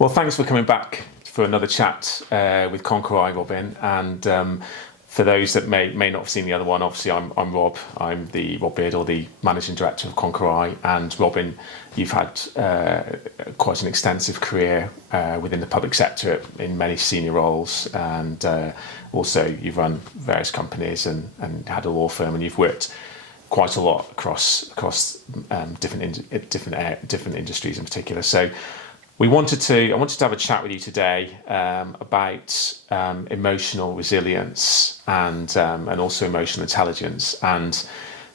Well, thanks for coming back for another chat with Conquer I, Robin. And for those that may not have seen the other one, obviously I'm Rob. I'm the Rob Beardall, the managing director of Conquer I. And Robin, you've had quite an extensive career within the public sector in many senior roles, and also you've run various companies and had a law firm, and you've worked quite a lot across different industries in particular. So I wanted to have a chat with you today about emotional resilience and also emotional intelligence, and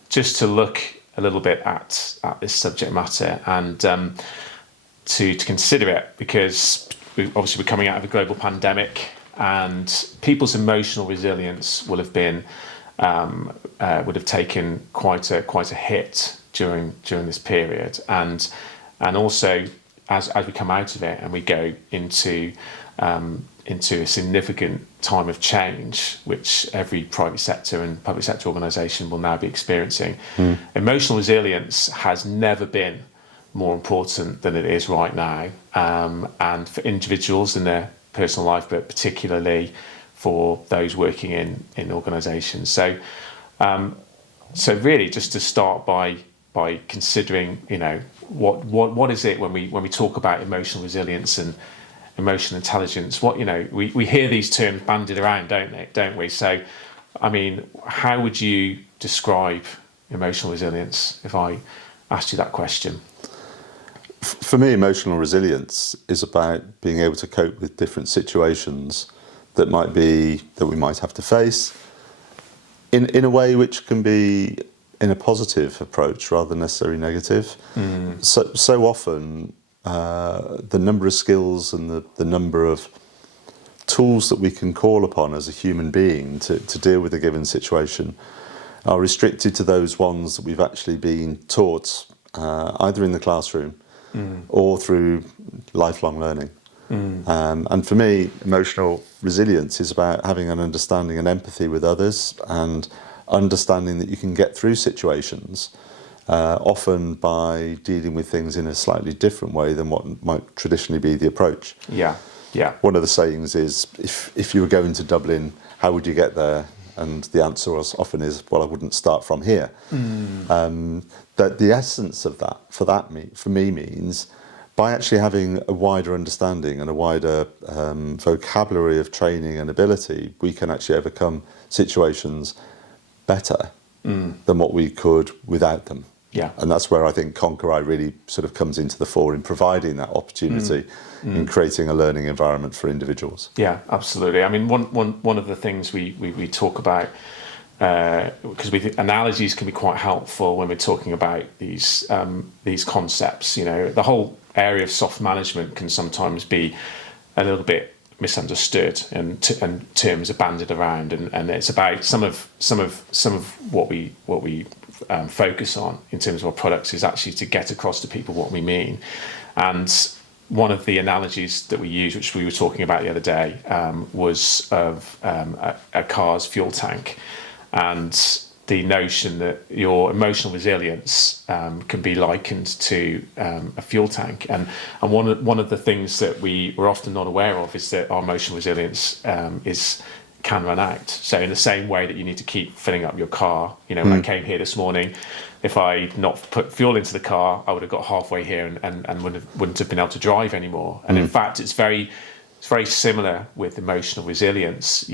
just to look a little bit at this subject matter and to consider it, because obviously we're coming out of a global pandemic, and people's emotional resilience will have been would have taken quite a hit during this period, and also as we come out of it and we go into a significant time of change, which every private sector and public sector organisation will now be experiencing. Emotional resilience has never been more important than it is right now, and for individuals in their personal life, but particularly for those working in organisations. So really, just to start by considering, what is it when we talk about emotional resilience and emotional intelligence? What we hear these terms bandied around, don't we? So, I mean, how would you describe emotional resilience if I asked you that question? For me, emotional resilience is about being able to cope with different situations that we might have to face in a way which can be in a positive approach rather than necessarily negative. So often the number of skills and the number of tools that we can call upon as a human being to deal with a given situation are restricted to those ones that we've actually been taught either in the classroom or through lifelong learning. And for me, emotional resilience is about having an understanding and empathy with others, and understanding that you can get through situations, often by dealing with things in a slightly different way than what might traditionally be the approach. Yeah. One of the sayings is, if you were going to Dublin, how would you get there? And the answer often is, well, I wouldn't start from here. That the essence of that, for me means, by actually having a wider understanding and a wider vocabulary of training and ability, we can actually overcome situations better than what we could without them. Yeah. And that's where I think Conquer I really sort of comes into the fore in providing that opportunity, in creating a learning environment for individuals. Yeah, absolutely. I mean, one of the things we talk about, because we think analogies can be quite helpful when we're talking about these concepts. The whole area of soft management can sometimes be a little bit misunderstood, and terms are bandied around, and it's about some of what we focus on in terms of our products is actually to get across to people what we mean. And one of the analogies that we use, which we were talking about the other day, was of a car's fuel tank, and the notion that your emotional resilience can be likened to a fuel tank. And one of the things that we're often not aware of is that our emotional resilience can run out. So in the same way that you need to keep filling up your car, when I came here this morning, if I'd not put fuel into the car, I would have got halfway here and wouldn't have been able to drive anymore. And in fact, it's very similar with emotional resilience.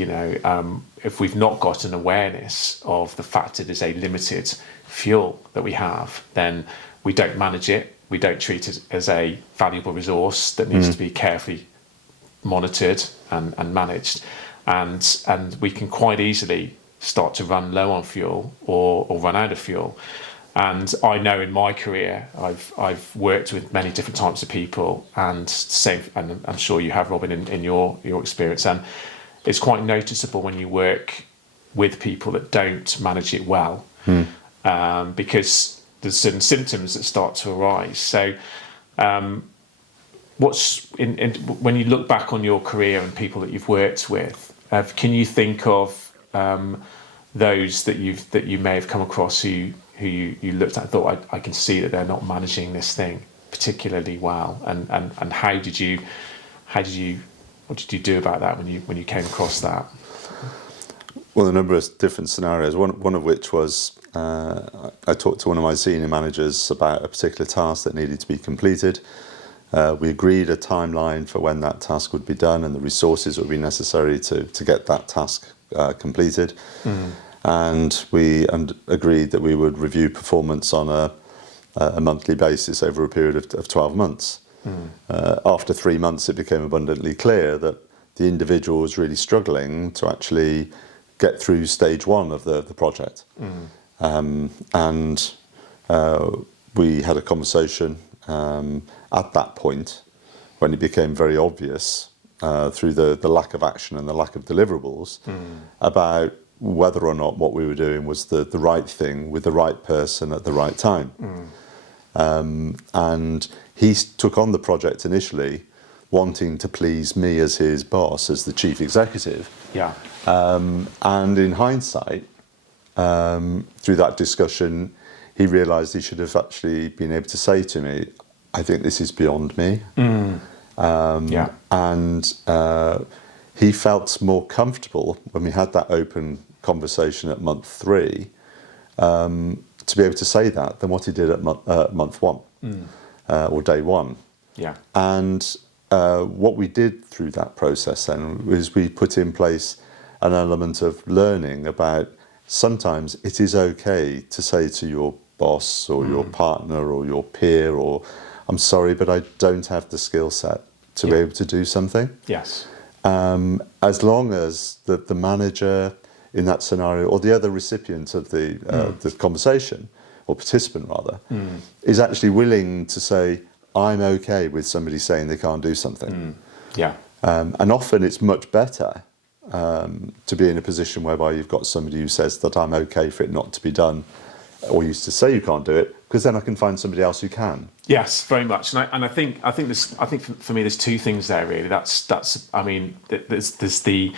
If we've not got an awareness of the fact it is a limited fuel that we have, then we don't manage it. We don't treat it as a valuable resource that needs to be carefully monitored and managed. And we can quite easily start to run low on fuel or run out of fuel. And I know in my career, I've worked with many different types of people, and I'm sure you have, Robin, in your experience. And it's quite noticeable when you work with people that don't manage it well, because there's certain symptoms that start to arise. So, when you look back on your career and people that you've worked with, can you think of those that you may have come across who you looked at and thought, I can see that they're not managing this thing particularly well, and how did you what did you do about that when you came across that? Well, a number of different scenarios. One of which was I talked to one of my senior managers about a particular task that needed to be completed. We agreed a timeline for when that task would be done and the resources that would be necessary to get that task completed. And we agreed that we would review performance on a monthly basis over a period of 12 months. After 3 months, it became abundantly clear that the individual was really struggling to actually get through stage one of the project. And we had a conversation at that point when it became very obvious through the lack of action and the lack of deliverables about whether or not what we were doing was the right thing with the right person at the right time. And he took on the project initially wanting to please me as his boss, as the chief executive. Yeah. And in hindsight, through that discussion, he realised he should have actually been able to say to me, I think this is beyond me. Yeah. And he felt more comfortable when we had that open conversation at month 3 to be able to say that than what he did at month 1 or day 1. Yeah. And what we did through that process then was we put in place an element of learning about sometimes it is okay to say to your boss or your partner or your peer or I'm sorry, but I don't have the skill set to be able to do something. Yes. As long as the manager in that scenario or the other recipient of the conversation or participant rather is actually willing to say, I'm okay with somebody saying they can't do something. Yeah. And often it's much better to be in a position whereby you've got somebody who says that I'm okay for it not to be done, or used to say you can't do it, because then I can find somebody else who can. Yes, very much. And I think for me there's two things there really. That's I mean there's the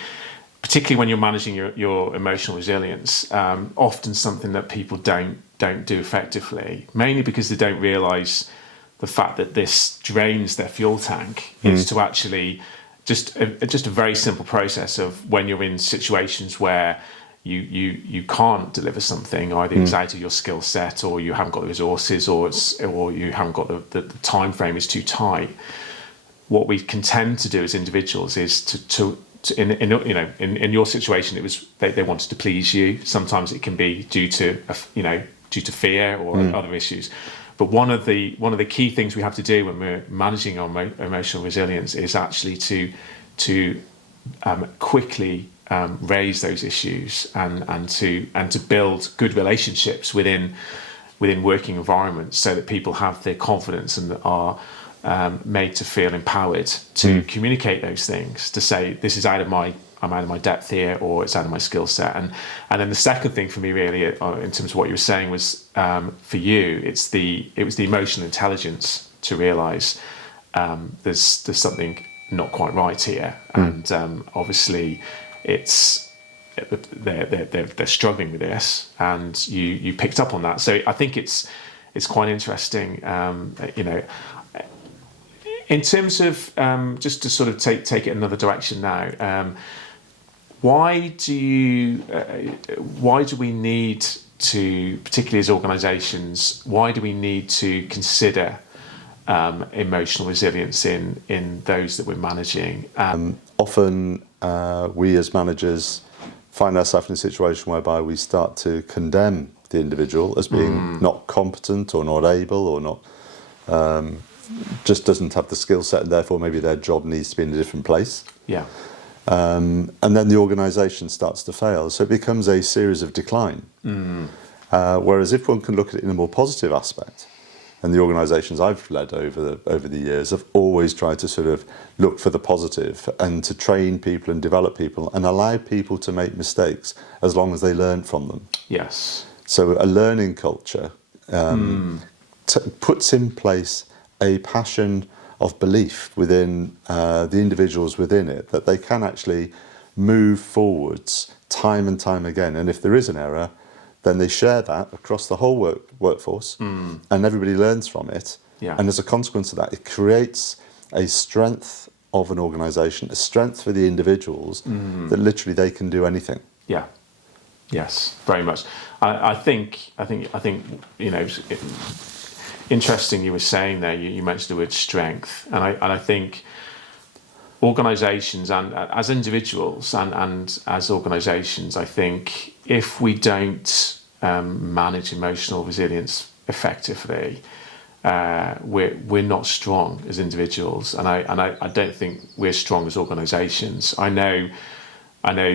particularly when you're managing your emotional resilience, often something that people don't do effectively, mainly because they don't realise the fact that this drains their fuel tank is to actually just a very simple process of when you're in situations where you can't deliver something, either it's out of your skill set or you haven't got the resources or you haven't got the time frame is too tight. What we can tend to do as individuals is to in your situation, it was they wanted to please you. Sometimes it can be due to fear or other issues. But one of the key things we have to do when we're managing our emotional resilience is actually to quickly raise those issues and to build good relationships within working environments, so that people have the confidence and are made to feel empowered to communicate those things, to say this is I'm out of my depth here, or it's out of my skill set. And then the second thing for me really, in terms of what you were saying, was for you, it was the emotional intelligence to realise there's something not quite right here, and obviously they're struggling with this, and you picked up on that. So I think it's quite interesting, in terms of just to sort of take it another direction now. Why do we need to, particularly as organisations, why do we need to consider emotional resilience in those that we're managing? Often we as managers find ourselves in a situation whereby we start to condemn the individual as being not competent or not able or not just doesn't have the skill set, and therefore maybe their job needs to be in a different place. Yeah. And then the organisation starts to fail, so it becomes a series of decline. Whereas if one can look at it in a more positive aspect, and the organisations I've led over the years have always tried to sort of look for the positive and to train people and develop people and allow people to make mistakes as long as they learn from them. Yes. So a learning culture puts in place a passion of belief within the individuals within it, that they can actually move forwards time and time again. And if there is an error, then they share that across the whole workforce, and everybody learns from it. Yeah. And as a consequence of that, it creates a strength of an organisation, a strength for the individuals that literally they can do anything. Yeah. Yes, very much. I think you know, interesting you were saying there. You mentioned the word strength, and I think organisations and as individuals and as organisations, I think if we don't manage emotional resilience effectively, we're not strong as individuals, and I don't think we're strong as organisations. I know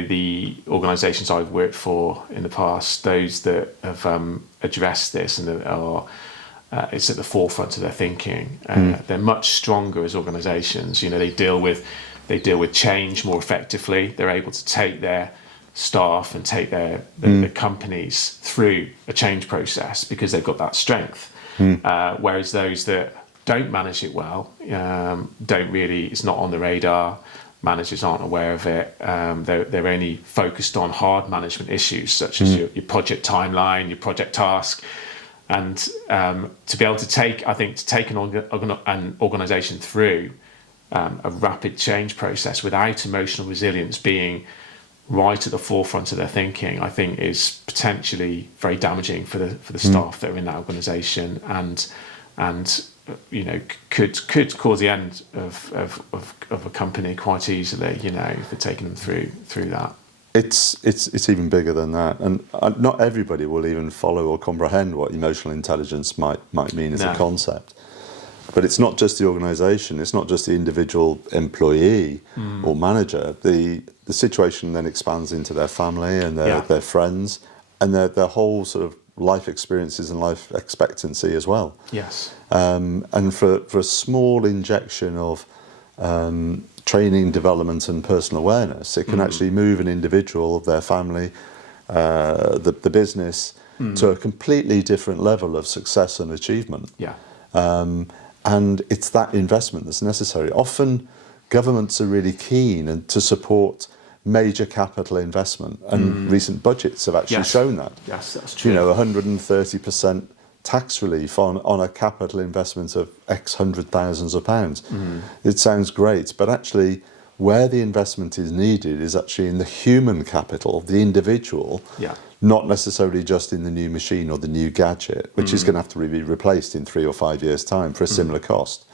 the organisations I've worked for in the past, those that have addressed this and that are it's at the forefront of their thinking. They're much stronger as organisations. You know, they deal with change more effectively. They're able to take their staff and take their companies through a change process because they've got that strength. Whereas those that don't manage it well, it's not on the radar. Managers aren't aware of it. They're only focused on hard management issues such as your project timeline, your project task, and to be able to take an organisation through a rapid change process without emotional resilience being right at the forefront of their thinking, I think is potentially very damaging for the staff that are in that organisation, and you know, could cause the end of a company quite easily, you know, for taking them through that. It's even bigger than that, and not everybody will even follow or comprehend what emotional intelligence might mean as a concept. But it's not just the organisation, it's not just the individual employee or manager. The situation then expands into their family and their friends and their whole sort of life experiences and life expectancy as well. Yes. And for a small injection of training, development and personal awareness, it can actually move an individual, their family, the business to a completely different level of success and achievement. Yeah. And it's that investment that's necessary. Often governments are really keen to support major capital investment, and recent budgets have actually shown that. Yes, that's true. You know, 130% tax relief on a capital investment of X hundred thousands of pounds. It sounds great, but actually where the investment is needed is actually in the human capital, the individual, not necessarily just in the new machine or the new gadget, which is going to have to be replaced in 3 or 5 years' time for a similar cost.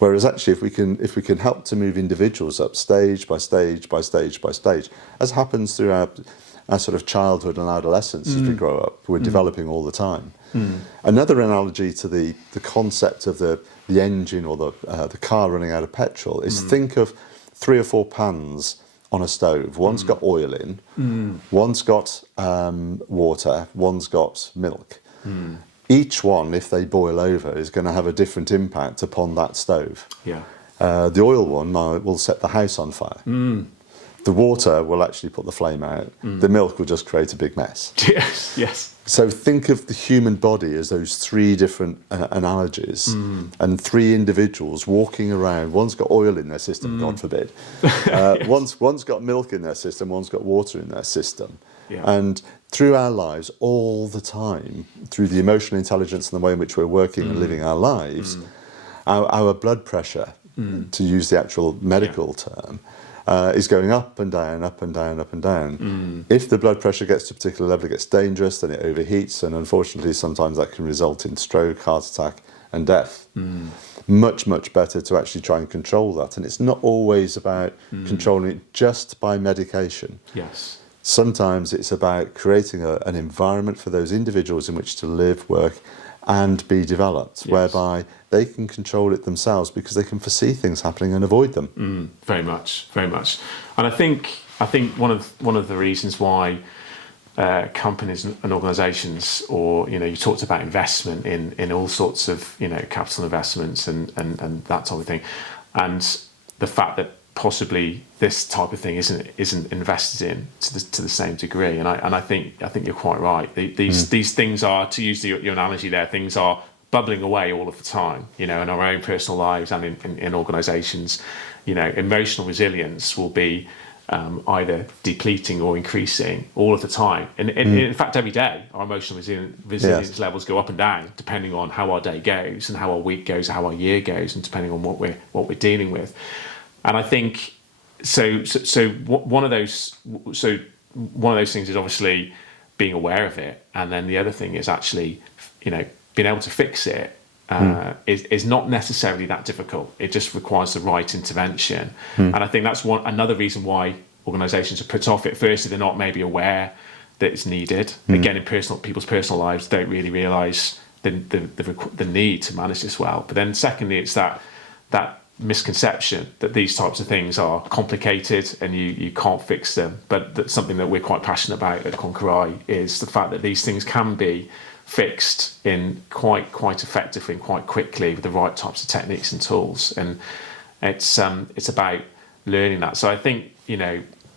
Whereas actually, if we can help to move individuals up stage by stage by stage by stage, as happens through our sort of childhood and adolescence as we grow up, we're developing all the time. Another analogy to the concept of the engine or the car running out of petrol is think of 3 or 4 pans on a stove. One's got oil in, one's got water, one's got milk. Each one, if they boil over, is going to have a different impact upon that stove. Yeah. The oil one will set the house on fire. The water will actually put the flame out. The milk will just create a big mess. Yes, yes. So think of the human body as those 3 different analogies and 3 individuals walking around. One's got oil in their system, God forbid. Yes. One's got milk in their system, one's got water in their system. Yeah. And through our lives, all the time, through the emotional intelligence and the way in which we're working and living our lives, our blood pressure, to use the actual medical term, is going up and down, up and down, up and down. If the blood pressure gets to a particular level, it gets dangerous, then it overheats, and unfortunately sometimes that can result in stroke, heart attack and death. Much, much better to actually try and control that. And it's not always about controlling it just by medication. Yes. Sometimes it's about creating an environment for those individuals in which to live, work and be developed, whereby they can control it themselves because they can foresee things happening and avoid them. Very much, very much. And I think one of the reasons why companies and organisations, or you talked about investment in all sorts of capital investments and that type of thing, and the fact that possibly this type of thing isn't invested in to the same degree, and I think you're quite right. These things are, to use your analogy there, things are bubbling away all of the time, in our own personal lives and in organisations. Emotional resilience will be either depleting or increasing all of the time, and in fact every day our emotional resilience levels go up and down depending on how our day goes and how our week goes, how our year goes, and depending on what we're dealing with. And I think one of those things is obviously being aware of it, and then the other thing is actually, being able to fix it is not necessarily that difficult. It just requires the right intervention, and I think that's another reason why organisations are put off it. Firstly, they're not maybe aware that it's needed. Again, in people's personal lives, don't really realise the need to manage this well. But then secondly, it's that misconception that these types of things are complicated and you can't fix them. But that's something that we're quite passionate about at Conquer is the fact that these things can be fixed in quite effectively and quite quickly with the right types of techniques and tools. And it's about learning that. So I think,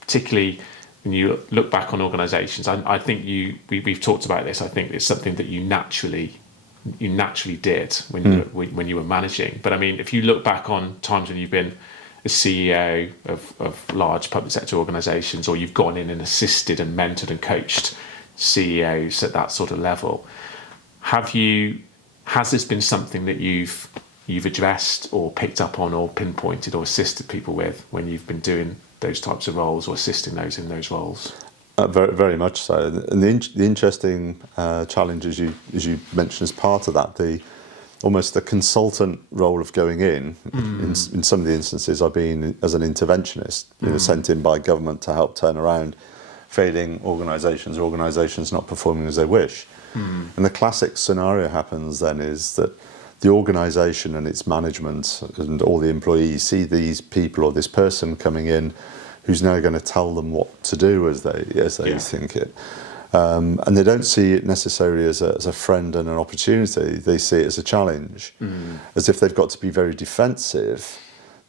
particularly when you look back on organisations, I think we've talked about this. I think it's something that you naturally did when you were managing. But I mean, if you look back on times when you've been a CEO of large public sector organisations, or you've gone in and assisted and mentored and coached CEOs at that sort of level, has this been something that you've addressed or picked up on or pinpointed or assisted people with when you've been doing those types of roles or assisting those in those roles? Very, very much so. And the interesting challenge, as you mentioned, as part of that, almost the consultant role of going in some of the instances, I've been as an interventionist, sent in by government to help turn around failing organisations or organisations not performing as they wish. And the classic scenario happens then is that the organisation and its management and all the employees see these people or this person coming in who's now going to tell them what to do as they think it. And they don't see it necessarily as a friend and an opportunity. They see it as a challenge, as if they've got to be very defensive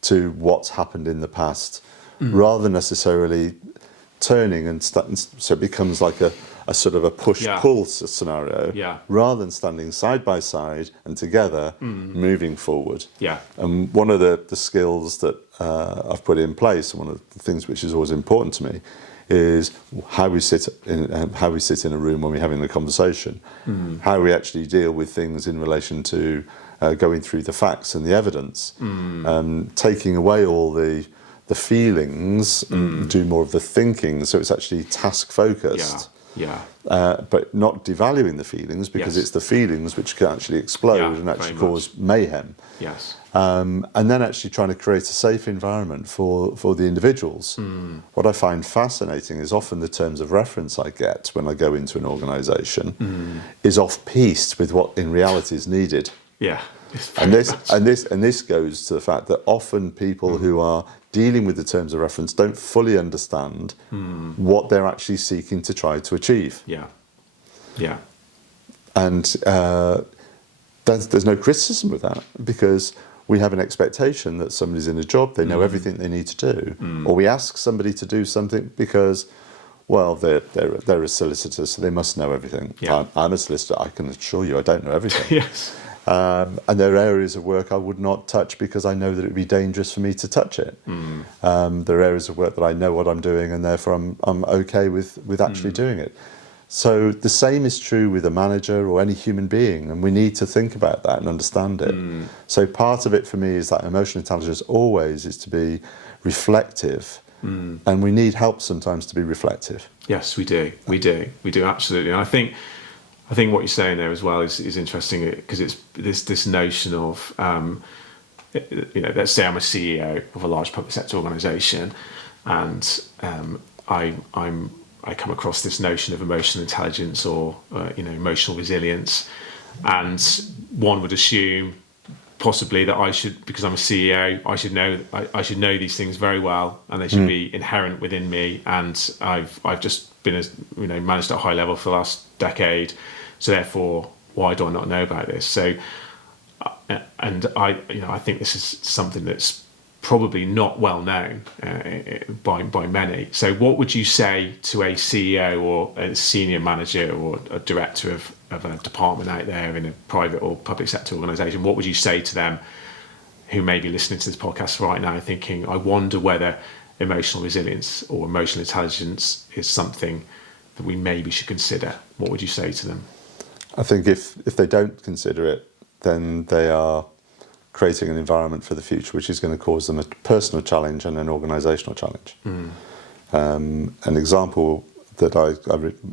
to what's happened in the past, rather than necessarily turning so it becomes like a sort of a push-pull scenario, rather than standing side by side and together moving forward. And one of the skills that I've put in place, and one of the things which is always important to me, is how we sit in a room when we're having the conversation, how we actually deal with things in relation to going through the facts and the evidence, taking away all the feelings and do more of the thinking, so it's actually task focused. But not devaluing the feelings, because it's the feelings which can actually explode and actually cause mayhem. And then actually trying to create a safe environment for the individuals. What I find fascinating is often the terms of reference I get when I go into an organisation is off-piste with what in reality is needed. And this goes to the fact that often people who are dealing with the terms of reference don't fully understand what they're actually seeking to try to achieve. And there's no criticism with that, because we have an expectation that somebody's in a job, they know everything they need to do, or we ask somebody to do something because, well, they're a solicitor, so they must know everything. I'm a solicitor, I can assure you I don't know everything. And there are areas of work I would not touch because I know that it would be dangerous for me to touch it. There are areas of work that I know what I'm doing, and therefore I'm okay with actually doing it. So the same is true with a manager or any human being, and we need to think about that and understand it. So part of it for me is that emotional intelligence always is to be reflective, and we need help sometimes to be reflective. Yes, we do, absolutely. And I think what you're saying there as well is interesting, because it's this notion of, let's say I'm a CEO of a large public sector organisation, and I come across this notion of emotional intelligence or emotional resilience, and one would assume possibly that I should, because I'm a CEO, I should know these things very well, and they should be inherent within me. And I've just been managed at a high level for the last decade. So therefore, why do I not know about this? So, and I think this is something that's probably not well known by many. So, what would you say to a CEO or a senior manager or a director of a department out there in a private or public sector organisation? What would you say to them who may be listening to this podcast right now, thinking, I wonder whether emotional resilience or emotional intelligence is something that we maybe should consider? What would you say to them? I think if they don't consider it, then they are creating an environment for the future which is going to cause them a personal challenge and an organisational challenge. An example that I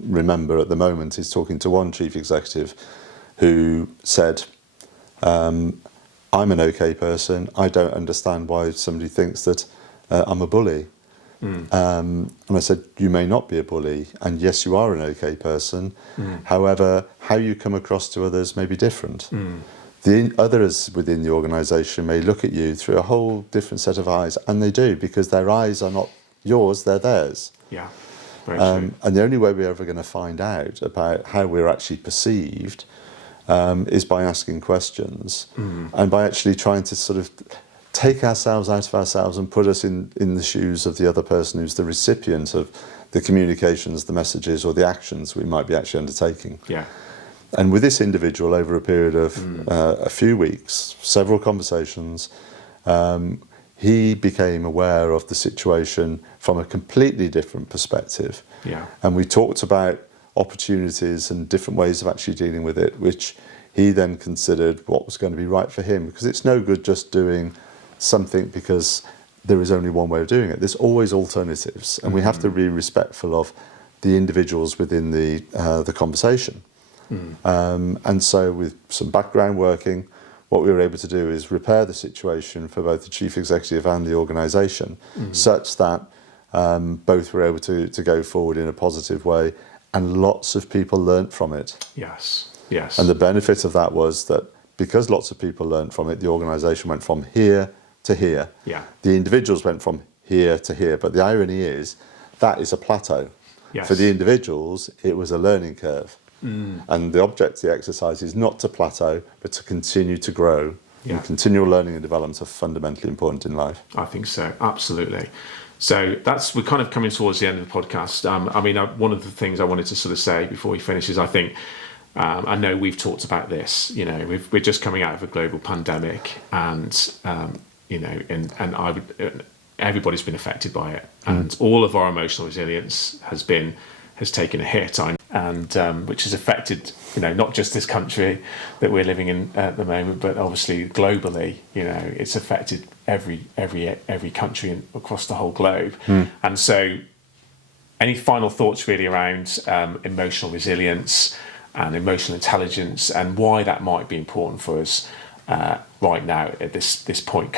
remember at the moment is talking to one chief executive who said, I'm an okay person, I don't understand why somebody thinks that I'm a bully. And I said, you may not be a bully, and yes, you are an okay person. However, how you come across to others may be different. The others within the organisation may look at you through a whole different set of eyes, and they do, because their eyes are not yours, they're theirs. Yeah, very true. And the only way we're ever going to find out about how we're actually perceived is by asking questions and by actually trying to sort of take ourselves out of ourselves and put us in the shoes of the other person who's the recipient of the communications, the messages, or the actions we might be actually undertaking. Yeah. And with this individual, over a period of a few weeks, several conversations, he became aware of the situation from a completely different perspective. Yeah. And we talked about opportunities and different ways of actually dealing with it, which he then considered what was going to be right for him. Because it's no good just doing something because there is only one way of doing it. There's always alternatives, and we have to be respectful of the individuals within the conversation. And so with some background working, what we were able to do is repair the situation for both the chief executive and the organisation, such that both were able to go forward in a positive way, and lots of people learnt from it. Yes, yes. And the benefit of that was that because lots of people learnt from it, the organisation went from here to here. Yeah. The individuals went from here to here, but the irony is that is a plateau. Yes. For the individuals, it was a learning curve. And the object of the exercise is not to plateau, but to continue to grow. Yeah. And continual learning and development are fundamentally important in life. I think so, absolutely. So we're kind of coming towards the end of the podcast. One of the things I wanted to sort of say before we finish is I think, I know we've talked about this, we're just coming out of a global pandemic, and, everybody's been affected by it. And all of our emotional resilience has taken a hit, and which has affected, not just this country that we're living in at the moment, but obviously globally. It's affected every country across the whole globe. And so, any final thoughts really around emotional resilience and emotional intelligence, and why that might be important for us right now at this point,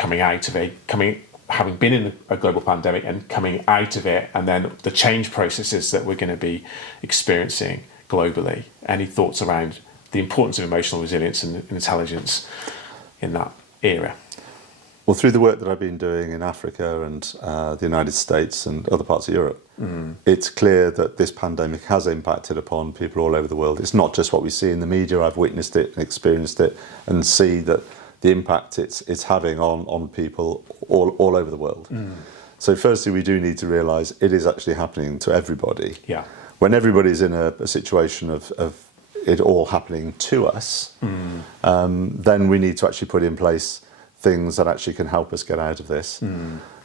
having been in a global pandemic and coming out of it, and then the change processes that we're going to be experiencing globally. Any thoughts around the importance of emotional resilience and intelligence in that era? Well, through the work that I've been doing in Africa and the United States and other parts of Europe, it's clear that this pandemic has impacted upon people all over the world. It's not just what we see in the media. I've witnessed it and experienced it, and see that the impact it's having on people all over the world. So firstly, we do need to realise it is actually happening to everybody. Yeah. When everybody's in a situation of it all happening to us, then we need to actually put in place things that actually can help us get out of this.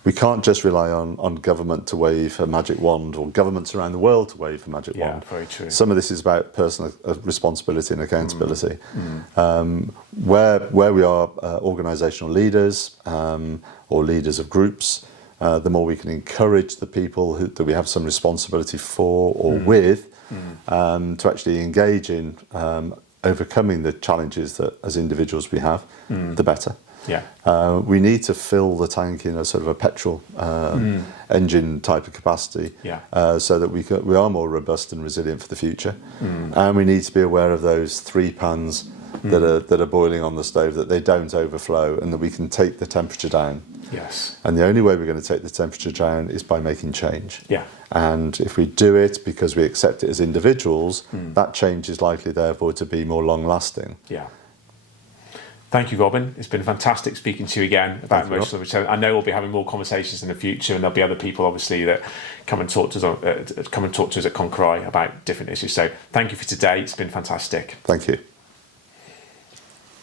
We can't just rely on government to wave a magic wand, or governments around the world to wave a magic wand. Very true. Some of this is about personal responsibility and accountability. Where we are organisational leaders or leaders of groups, the more we can encourage the people that we have some responsibility for or with to actually engage in overcoming the challenges that as individuals we have, the better. Yeah. We need to fill the tank in a sort of a petrol engine type of capacity, so that we are more robust and resilient for the future. And we need to be aware of those three pans that are boiling on the stove, that they don't overflow, and that we can take the temperature down. Yes. And the only way we're going to take the temperature down is by making change. Yeah. And if we do it because we accept it as individuals, that change is likely, therefore, to be more long-lasting. Yeah. Thank you, Robin. It's been fantastic speaking to you again about emotional resilience. I know we'll be having more conversations in the future, and there'll be other people, obviously, that come and talk to us at Conqueror about different issues. So thank you for today. It's been fantastic. Thank you.